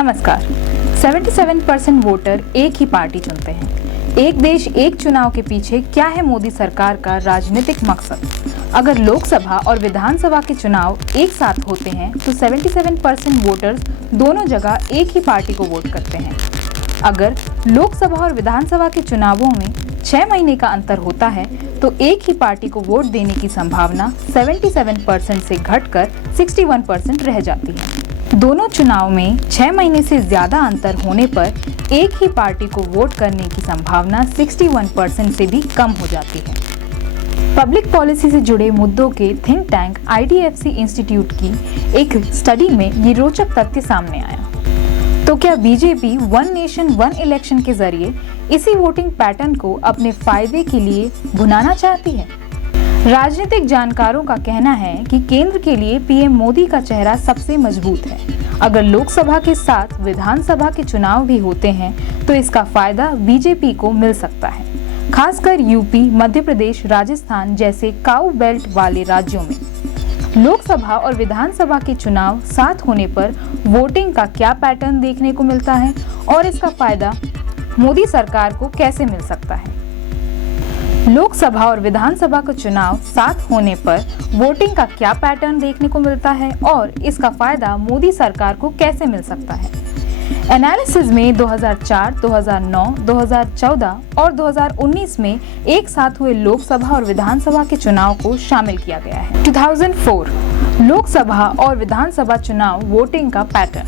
नमस्कार। 77% वोटर एक ही पार्टी चुनते हैं। एक देश एक चुनाव के पीछे क्या है मोदी सरकार का राजनीतिक मकसद? अगर लोकसभा और विधानसभा के चुनाव एक साथ होते हैं तो 77% वोटर्स दोनों जगह एक ही पार्टी को वोट करते हैं। अगर लोकसभा और विधानसभा के चुनावों में 6 महीने का अंतर होता है तो एक ही पार्टी को वोट देने की संभावना 77% से घटकर 61% रह जाती है। दोनों चुनाव में 6 महीने से ज्यादा अंतर होने पर एक ही पार्टी को वोट करने की संभावना 61% से भी कम हो जाती है। पब्लिक पॉलिसी से जुड़े मुद्दों के थिंक टैंक IDFC इंस्टीट्यूट की एक स्टडी में ये रोचक तथ्य सामने आया। तो क्या BJP one nation one election के जरिए इसी वोटिंग पैटर्न को अपने फायदे के लिए भुनाना चाहती है? राजनीतिक जानकारों का कहना है कि केंद्र के लिए पीएम मोदी का चेहरा सबसे मजबूत है। अगर लोकसभा के साथ विधानसभा के चुनाव भी होते हैं तो इसका फायदा बीजेपी को मिल सकता है, खासकर यूपी, मध्य प्रदेश, राजस्थान जैसे काऊ बेल्ट वाले राज्यों में। लोकसभा और विधानसभा के चुनाव साथ होने पर वोटिंग का क्या पैटर्न देखने को मिलता है और इसका फायदा मोदी सरकार को कैसे मिल सकता है? लोकसभा और विधानसभा का चुनाव साथ होने पर वोटिंग का क्या पैटर्न देखने को मिलता है और इसका फायदा मोदी सरकार को कैसे मिल सकता है? एनालिसिस में 2004, 2009, 2014 और 2019 में एक साथ हुए लोकसभा और विधानसभा के चुनाव को शामिल किया गया है। 2004 लोकसभा और विधानसभा चुनाव वोटिंग का पैटर्न।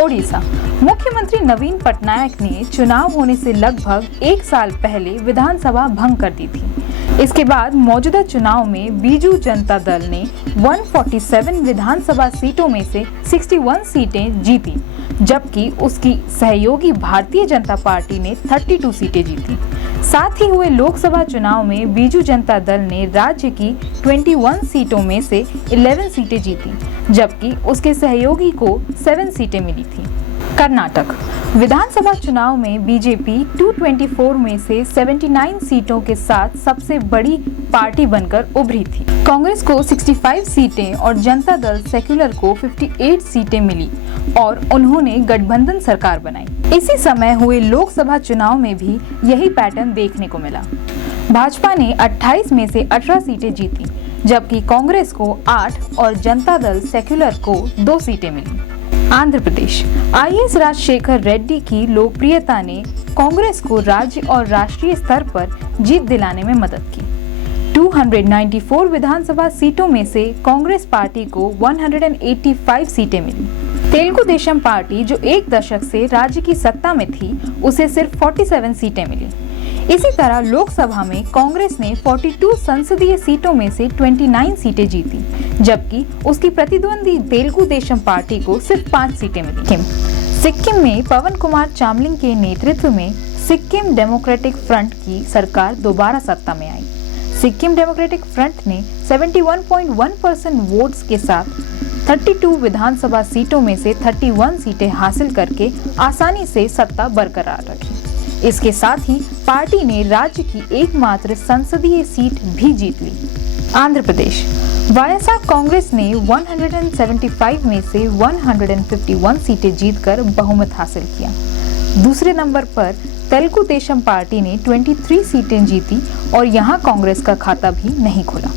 ओडिशा मुख्यमंत्री नवीन पटनायक ने चुनाव होने से लगभग 1 साल पहले विधानसभा भंग कर दी थी। इसके बाद मौजूदा चुनाव में बीजू जनता दल ने 147 विधानसभा सीटों में से 61 सीटें जीती, जबकि उसकी सहयोगी भारतीय जनता पार्टी ने 32 सीटें जीती। साथ ही हुए लोकसभा चुनाव में बीजू जनता दल ने राज्य की 21 सीटों में से 11 सीटें जीती, जबकि उसके सहयोगी को 7 सीटें मिली थी। कर्नाटक विधानसभा चुनाव में बीजेपी 224 में से 79 सीटों के साथ सबसे बड़ी पार्टी बनकर उभरी थी। कांग्रेस को 65 सीटें और जनता दल सेक्युलर को 58 सीटें मिली और उन्होंने गठबंधन सरकार बनाई। इसी समय हुए लोकसभा चुनाव में भी यही पैटर्न देखने को मिला। भाजपा ने 28 में से 18 सीटें जीती, जबकि कांग्रेस को 8 और जनता दल सेक्युलर को 2 सीटें मिली। आंध्र प्रदेश IAS राजशेखर रेड्डी की लोकप्रियता ने कांग्रेस को राज्य और राष्ट्रीय स्तर पर जीत दिलाने में मदद की। 294 विधानसभा सीटों में से कांग्रेस पार्टी को 185 सीटें मिली। तेलुगु देशम पार्टी जो एक दशक से राज्य की सत्ता में थी, उसे सिर्फ 47 सीटें मिली। इसी तरह लोकसभा में कांग्रेस ने 42 संसदीय सीटों में से 29 सीटें जीती, जबकि उसकी प्रतिद्वंदी तेलुगु देशम पार्टी को सिर्फ 5 सीटें मिली। सिक्किम में पवन कुमार चामलिंग के नेतृत्व में सिक्किम डेमोक्रेटिक फ्रंट की सरकार दोबारा सत्ता में आई। सिक्किम डेमोक्रेटिक फ्रंट ने 71.1% वोट्स के साथ 32 विधानसभा सीटों में से 31 सीटें हासिल करके आसानी से सत्ता बरकरार रखी। इसके साथ ही पार्टी ने राज्य की एकमात्र संसदीय सीट भी जीत ली। आंध्र प्रदेश वायएसआर कांग्रेस ने 175 में से 151 सीटें जीतकर बहुमत हासिल किया। दूसरे नंबर पर तेलुगु देशम पार्टी ने 23 सीटें जीती और यहां कांग्रेस का खाता भी नहीं खुला।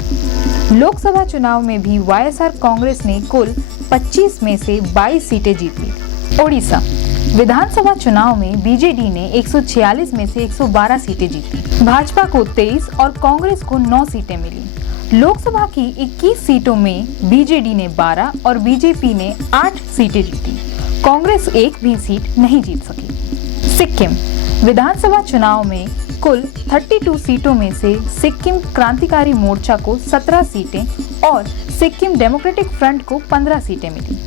लोकसभा चुनाव में भी वायएसआर कांग्रेस ने कुल 25 में से 22 सीटें जीत ली। ओडिशा विधानसभा चुनाव में बीजेडी ने 146 में से 112 सीटें जीती। भाजपा को 23 और कांग्रेस को 9 सीटें मिली। लोकसभा की 21 सीटों में बीजेडी ने 12 और बीजेपी ने 8 सीटें जीती। कांग्रेस एक भी सीट नहीं जीत सकी। सिक्किम विधानसभा चुनाव में कुल 32 सीटों में से सिक्किम क्रांतिकारी मोर्चा को 17 सीटें और सिक्किम डेमोक्रेटिक फ्रंट को 15 सीटें मिली।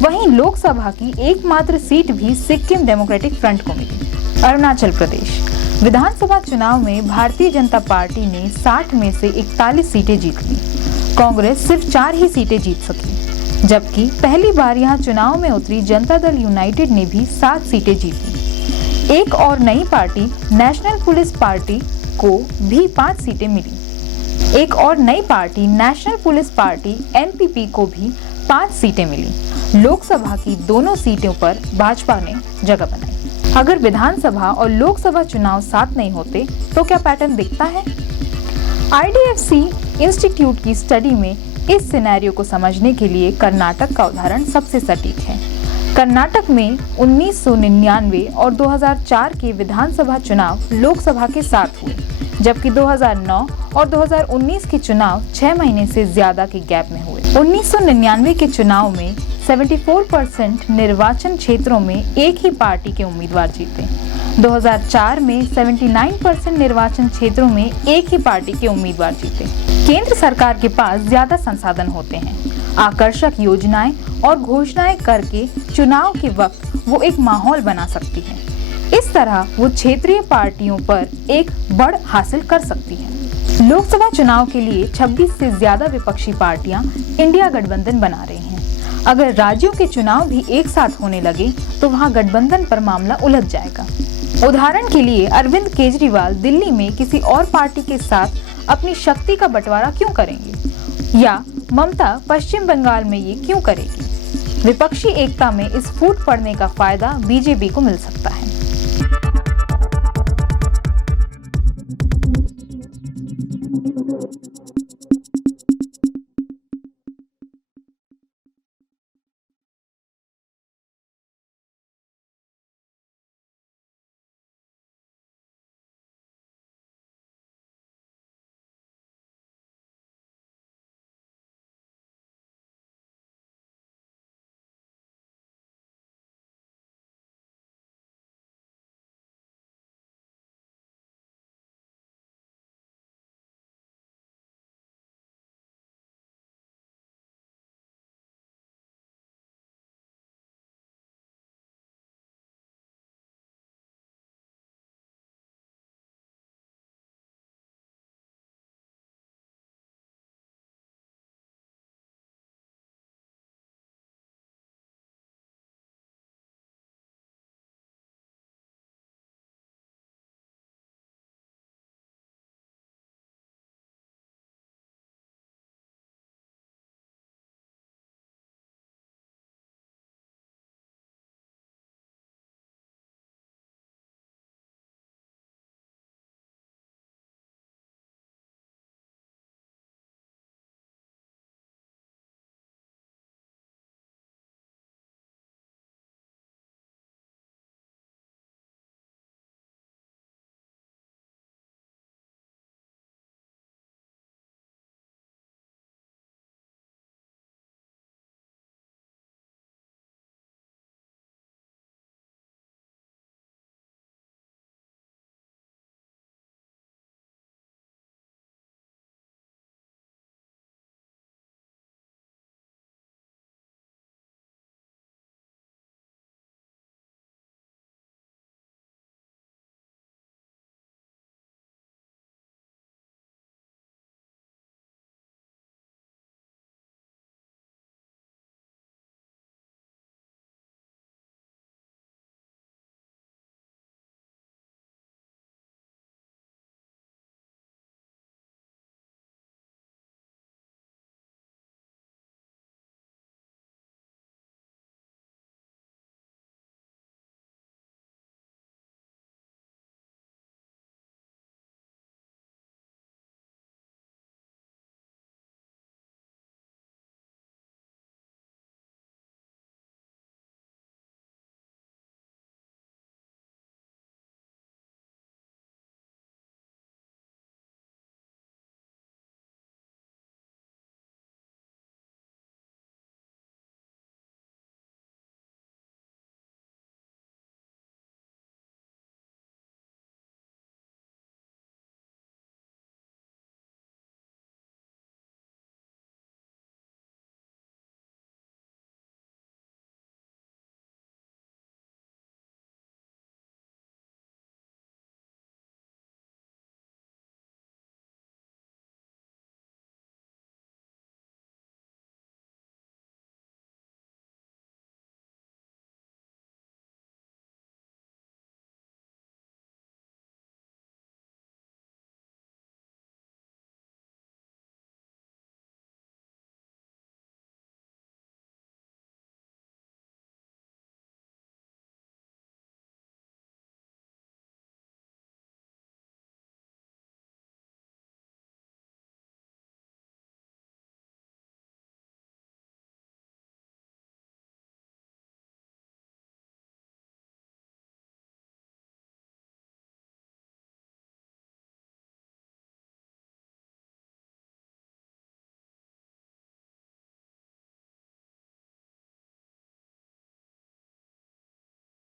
वहीं लोकसभा की एकमात्र सीट भी सिक्किम डेमोक्रेटिक फ्रंट को मिली। अरुणाचल प्रदेश विधानसभा चुनाव में भारतीय जनता पार्टी ने 60 में से 41 सीटें जीत ली। कांग्रेस सिर्फ 4 ही सीटें जीत सकी, जबकि पहली बार यहां चुनाव में उतरी जनता दल यूनाइटेड ने भी 7 सीटें जीती। एक और नई पार्टी नेशनल पुलिस पार्टी को भी 5 सीटें मिली। एक और नई party national police party NPP को भी 5 सीटें मिली। लोकसभा की दोनों सीटों पर भाजपा ने जगह बनाई। अगर विधानसभा और लोकसभा चुनाव साथ नहीं होते तो क्या पैटर्न दिखता है? IDFC इंस्टीट्यूट की स्टडी में इस सिनेरियो को समझने के लिए कर्नाटक का उदाहरण सबसे सटीक है। कर्नाटक में 1999 और 2004 के विधानसभा चुनाव लोकसभा के साथ हुए, जबकि 2009 और 2019 के चुनाव 6 महीने से ज्यादा के गैप में हुए। 1999 के चुनाव में 74% निर्वाचन क्षेत्रों में एक ही पार्टी के उम्मीदवार जीते। 2004 में 79% निर्वाचन क्षेत्रों में एक ही पार्टी के उम्मीदवार जीते। केंद्र सरकार के पास ज्यादा संसाधन होते हैं, आकर्षक योजनाएं और घोषणाएं करके चुनाव के वक्त वो एक माहौल बना सकती है। इस तरह वो क्षेत्रीय पार्टियों पर एक बढ़ हासिल कर सकती है। लोकसभा चुनाव के लिए 26 से ज्यादा विपक्षी पार्टियां इंडिया गठबंधन बना रही हैं। अगर राज्यों के चुनाव भी एक साथ होने लगे तो वहां गठबंधन पर मामला उलझ जाएगा। उदाहरण के लिए अरविंद केजरीवाल दिल्ली में किसी और पार्टी के साथ अपनी शक्ति का बंटवारा क्यों करेंगे, या ममता पश्चिम बंगाल में ये क्यों करेगी? विपक्षी एकता में इस फूट पड़ने का फायदा बीजेपी को मिल सकता है।